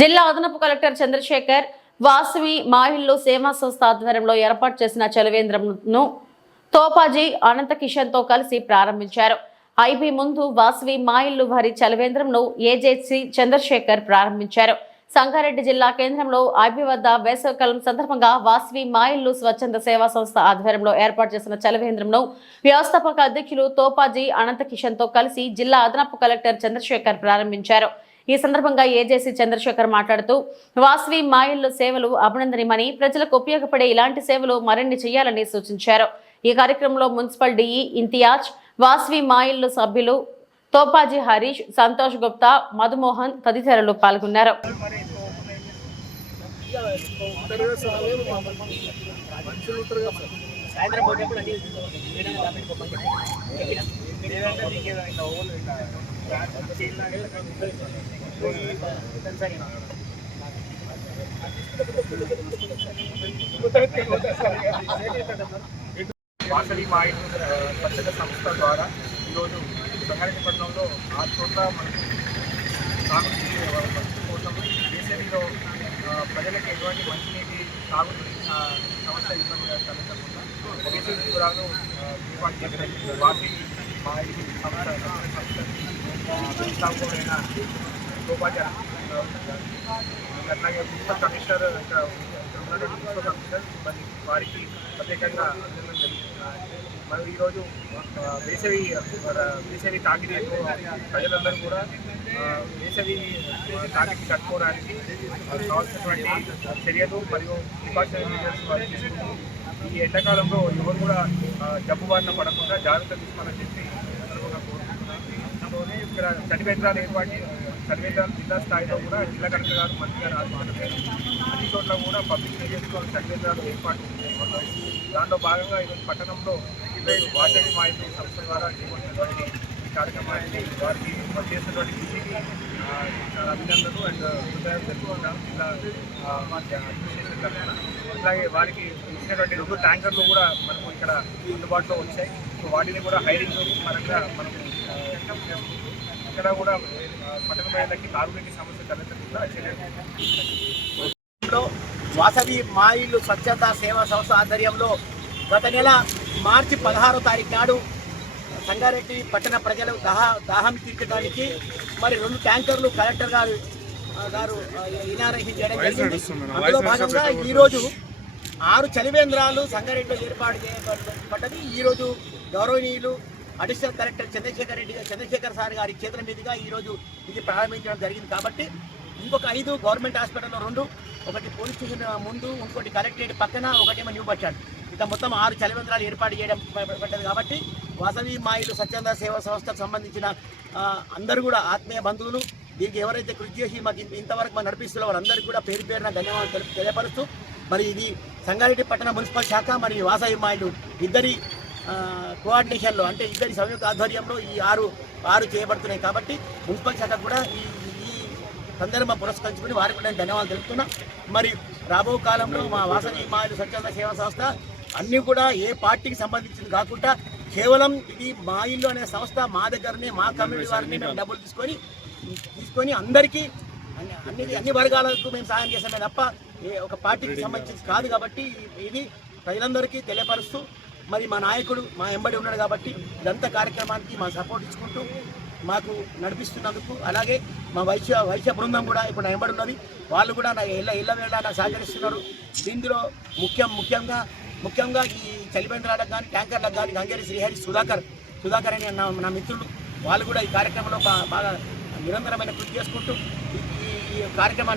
జిల్లా అదనపు కలెక్టర్ చంద్రశేఖర్ వాసవి మాహిల్లు సేవా సంస్థ ఆధ్వర్యంలో ఏర్పాటు చేసిన చలవేంద్రంను తోపాజీ అనంత కిషన్తో కలిసి ప్రారంభించారు. ఐబీ ముందు వాసవి మాయిల్లు వారి చలవేంద్రంను ఏజేసీ చంద్రశేఖర్ ప్రారంభించారు. సంగారెడ్డి జిల్లా కేంద్రంలో ఐబీ వద్ద వేసవికాలం సందర్భంగా వాసవి మాయిల్లు స్వచ్ఛంద సేవా సంస్థ ఆధ్వర్యంలో ఏర్పాటు చేసిన చలవేంద్రంను వ్యవస్థాపక అధ్యక్షులు తోపాజీ అనంత కిషన్తో కలిసి జిల్లా అదనపు కలెక్టర్ చంద్రశేఖర్ ప్రారంభించారు. ఈ సందర్భంగా ఏజేసీ చంద్రశేఖర్ మాట్లాడుతూ వాసవి మాయిల్లు సేవలు అభినందనీయమని ప్రజలకు ఉపయోగపడే ఇలాంటి సేవలు మరిన్ని చేయాలని సూచించారు ఈ కార్యక్రమంలో మున్సిపల్ డిఈ ఇంతియాజ్ వాసవి మాయిల్లు సభ్యులు తోపాజీ హరీష్ సంతోష్ గుప్తా మధుమోహన్ తదితరులు పాల్గొన్నారు సాయంత్రం పోయినప్పుడు అన్ని వాసవి మాయిల్ స్వచ్ఛత సంస్థ ద్వారా ఈరోజు సంగారెడ్డిపట్నంలో ఆరు చోట్ల మనకు తాగునీటి కోసం వేసవిలో ప్రజలకు ఎటువంటి మంచినీటి తాగునీటి సమస్య ఇబ్బంది కలగకుండా వేసవి శిబిరాలు ఆ, ఏర్పాటు సంస్థ అట్లాగే మున్సిపల్ కమిషనర్ ఉన్నటువంటి మున్సిపల్ కమిషనర్ వారికి ప్రత్యేకంగా అభినందనలు జరిగింది మరి ఈరోజు వేసవి వేసవి తాకిడితో ప్రజలందరూ కూడా వేసవి తాకిడి కట్టుకోవడానికి కావాల్సినటువంటి చర్యలు మరియు ప్రికాషనరీ మెజర్స్ తీసుకుంటూ ఈ ఎండాకాలంలో ఎవరు కూడా జబ్బు బారిన పడకుండా జాగ్రత్త తీసుకోవాలని చెప్పి సందర్భంగా కోరుకుంటున్నాను. సో ఇక్కడ చలివేంద్రాలు ఏర్పాటు చలివేంద్రాలు జిల్లా స్థాయిలో కూడా జిల్లా కలెక్టర్ గారు మంత్రి గారు ఆధ్వర్యంలో అన్ని చోట్ల కూడా పబ్లిక్ ఏరియాస్లో చలివేంద్రాలు ఏర్పాటు దాంట్లో భాగంగా ఈరోజు పట్టణంలో ఈరోజు వాటర్ మాయిల్ సంస్థ ద్వారా చేపట్టినటువంటి ఈ కార్యక్రమాన్ని వారికి పనిచేస్తున్నటువంటి కృషికి అభినందనలు అండ్ హృదయం తెలుపుకుంటాం జిల్లా ఆ, వారి అడ్మినిస్ట్రేషన్ తరఫున అలాగే వారికి ఇచ్చినటువంటి రెండు ట్యాంకర్లు కూడా మనకు ఇక్కడ అందుబాటులో వచ్చాయి. సో వాటిని కూడా హైరింగ్ పరంగా మనం ఆ, ఇక్కడ కూడా పట్టణ ప్రజలకి తాగునీటి సమస్య తలెత్తకుండా చర్యలు వాసవి మాయిలు స్వచ్ఛత సేవా సంస్థ ఆధ్వర్యంలో గత నెల మార్చి పదహారో తారీఖు నాడు సంగారెడ్డి పట్టణ ప్రజలు దాహ దాహం తీర్చడానికి మరి రెండు ట్యాంకర్లు కలెక్టర్ గారు గారు ఇనారేషన్ చేయడం జరిగింది. అందులో భాగంగా ఈరోజు ఆరు చలివేంద్రాలు సంగారెడ్డిలో ఏర్పాటు చేయబడ్డది ఈరోజు గౌరవనీయులు additional collector Chandrasekhar Reddy Chandrasekhar sir గారి చేతుల మీదుగా ఈరోజు ఇది ప్రారంభించడం జరిగింది. కాబట్టి ఇంకొక ఐదు గవర్నమెంట్ హాస్పిటల్లో రెండు ఒకటి పోలీస్ స్టేషన్ ముందు ఇంకోటి కలెక్టరేట్ పక్కన ఒకటేమో న్యూ బస్ ఇక మొత్తం ఆరు చలివేంద్రాలు ఏర్పాటు చేయడం పడ్డది కాబట్టి వాసవి మాయిలు స్వచ్ఛంద సేవా సంస్థకు సంబంధించిన అందరూ కూడా ఆత్మీయ బంధువులు దీనికి ఎవరైతే కృషి చేసి మాకు ఇంతవరకు మనం నడిపిస్తున్న వాళ్ళందరికీ కూడా పేరు పేరున ధన్యవాదాలు తెలియపరుస్తూ మరి ఇది సంగారెడ్డి పట్టణ మున్సిపల్ శాఖ మరియు వాసవి మాయిలు ఇద్దరి కోఆర్డినేషన్లో అంటే ఇద్దరి సంయుక్త ఆధ్వర్యంలో ఈ ఆరు ఆరు చేయబడుతున్నాయి కాబట్టి మున్సిపల్ శాఖ కూడా ఈ ఈ సందర్భం పురస్కరించుకుని వారికి కూడా నేను ధన్యవాదాలు తెలుపుతున్నా. మరి రాబో కాలంలో మా వాసవి మాయలు స్వచ్ఛంద సేవా సంస్థ అన్నీ కూడా ఏ పార్టీకి సంబంధించింది కాకుండా కేవలం ఇది మా ఇల్లు అనే సంస్థ మా దగ్గరనే మా కమ్యూనిటీ వారిని మేము డబ్బులు తీసుకొని తీసుకొని అందరికీ అన్ని అన్ని అన్ని వర్గాలకు మేము సాయం చేస్తామే తప్ప ఏ ఒక పార్టీకి సంబంధించింది కాదు కాబట్టి ఇది ప్రజలందరికీ తెలియపరుస్తూ మరి మా నాయకుడు మా ఎంబడి ఉన్నాడు కాబట్టి ఇదంతా కార్యక్రమానికి మా సపోర్ట్ ఇచ్చుకుంటూ మాకు నడిపిస్తున్నందుకు అలాగే మా వైశ్య వైశ్య బృందం కూడా ఇప్పుడు నా ఎంబడి ఉన్నది. వాళ్ళు కూడా నా ఇళ్ళ ఇళ్ళ వేళ నాకు సహకరిస్తున్నారు. దీనిలో ముఖ్యం ముఖ్యంగా ముఖ్యంగా ఈ చలిబండ్రాలకు కానీ ట్యాంకర్లకు కానీ గంగేరి శ్రీహరి సుధాకర్ సుధాకర్ అనే నా నా మిత్రులు వాళ్ళు కూడా ఈ కార్యక్రమంలో బాగా నిరంతరమైన కృషి చేసుకుంటూ ఈ- ఈ కార్యక్రమాన్ని